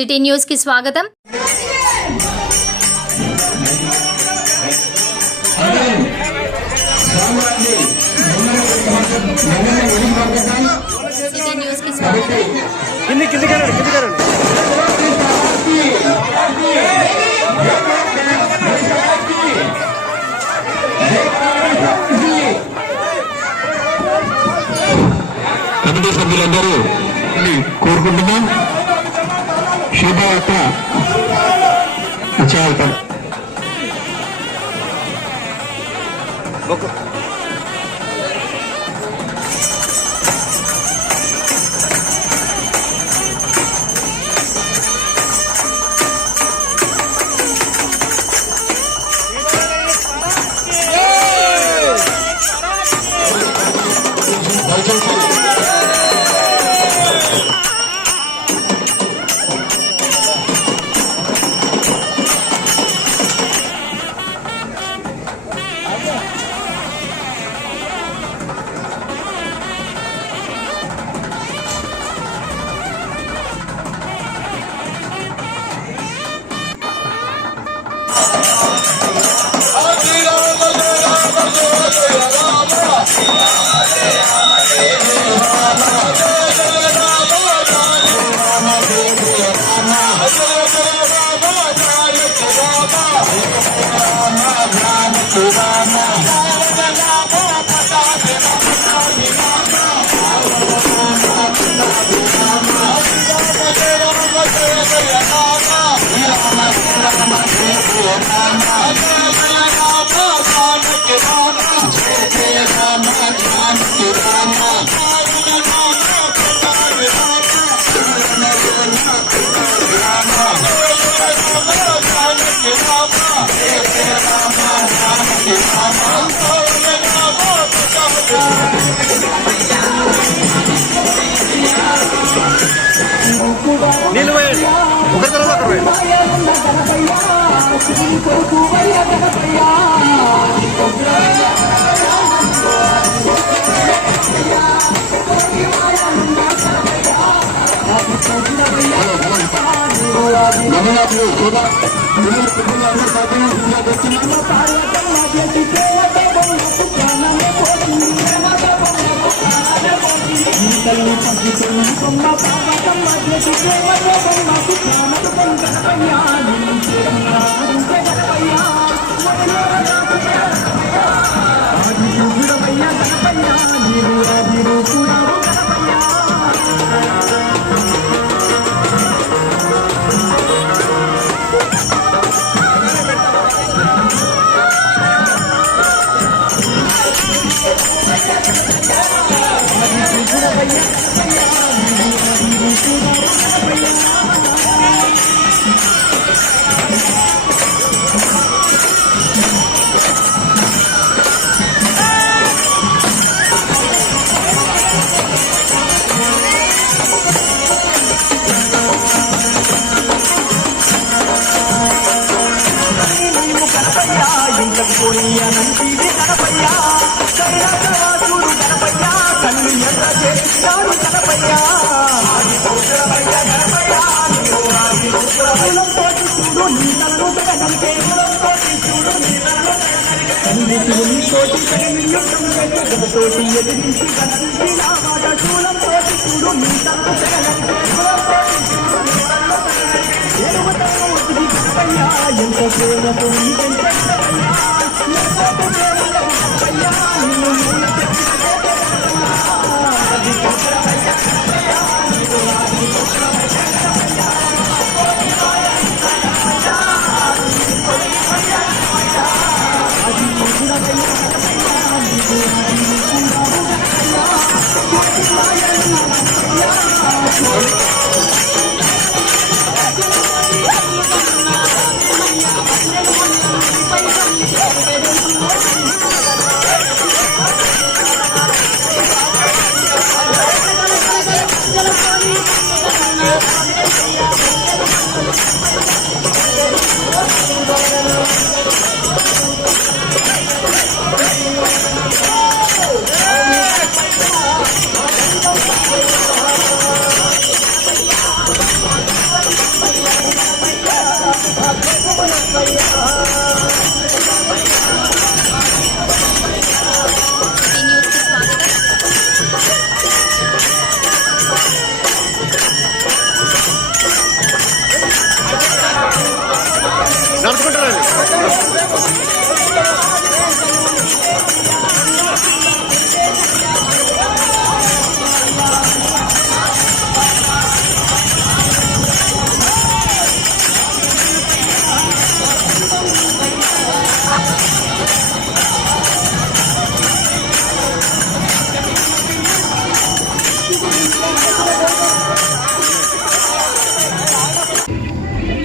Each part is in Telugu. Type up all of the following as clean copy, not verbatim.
సిటీ న్యూస్ కి స్వాగతం. సిటీ న్యూస్ కి స్వాగతం. కమిటీ సభ్యులందరూ కోరుకుంటున్నాం. శోభాయాత్ర చేయాలి.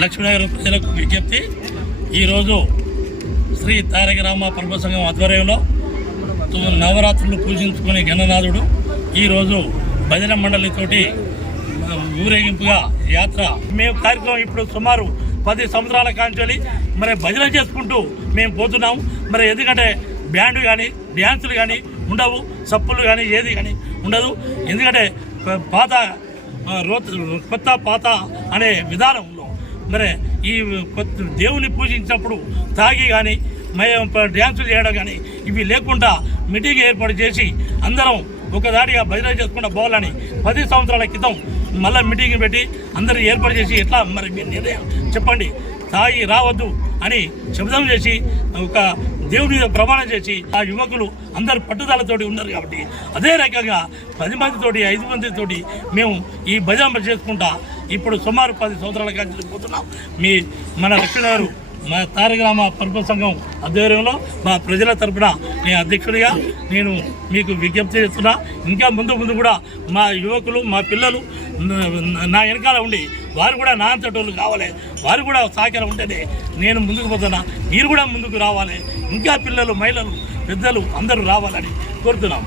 లక్ష్మీనగర్ ప్రజలకు విజ్ఞప్తి, ఈరోజు శ్రీ తారక రామ పరమ సంఘం ఆధ్వర్యంలో నవరాత్రులు పూజించుకునే గణనాథుడు ఈరోజు భజన మండలితోటి ఊరేగింపుగా యాత్ర మేము కార్యక్రమం ఇప్పుడు సుమారు 10 సంవత్సరాల కాంచెలి మరి భజన చేసుకుంటూ మేము పోతున్నాం. మరి ఎందుకంటే బ్యాండ్ కానీ డ్యాన్సులు కానీ ఉండవు, సప్పులు కానీ ఏది కానీ ఉండదు. ఎందుకంటే కొత్త పాత అనే విధానంలో మరి ఈ దేవుని పూజించినప్పుడు తాగి కానీ డ్యాన్సులు చేయడం కానీ ఇవి లేకుండా మీటింగ్ ఏర్పాటు చేసి అందరం ఒకదాడిగా భజన చేసుకుంటూ పోవాలని 10 సంవత్సరాల క్రితం మళ్ళీ మీటింగ్ పెట్టి అందరూ ఏర్పాటు చేసి ఎట్లా మరి మీ నిర్ణయం చెప్పండి, తాగి రావద్దు అని శబ్దం చేసి ఒక దేవుడి మీద ప్రమాణం చేసి ఆ యువకులు అందరు పట్టుదలతోటి ఉన్నారు. కాబట్టి అదే రకంగా 10 మందితోటి 5 మందితోటి మేము ఈ భజన చేసుకుంటా ఇప్పుడు సుమారు 10 సంవత్సరాల కాంచి పోతున్నాం. మన లక్ష్మీనగర్ మా తారక రామ పరమ సంఘం ఆధ్వర్యంలో మా ప్రజల తరపున నేను అధ్యక్షుడిగా నేను మీకు విజ్ఞప్తి చేస్తున్నా. ఇంకా ముందు కూడా మా యువకులు మా పిల్లలు నా వెనకాల ఉండి వారు కూడా నా అంతటోళ్ళు కావాలి, వారు కూడా సహకారం ఉంటేనే నేను ముందుకు పోతున్నా. మీరు కూడా ముందుకు రావాలి, ఇంకా పిల్లలు మహిళలు పెద్దలు అందరూ రావాలని కోరుతున్నాం.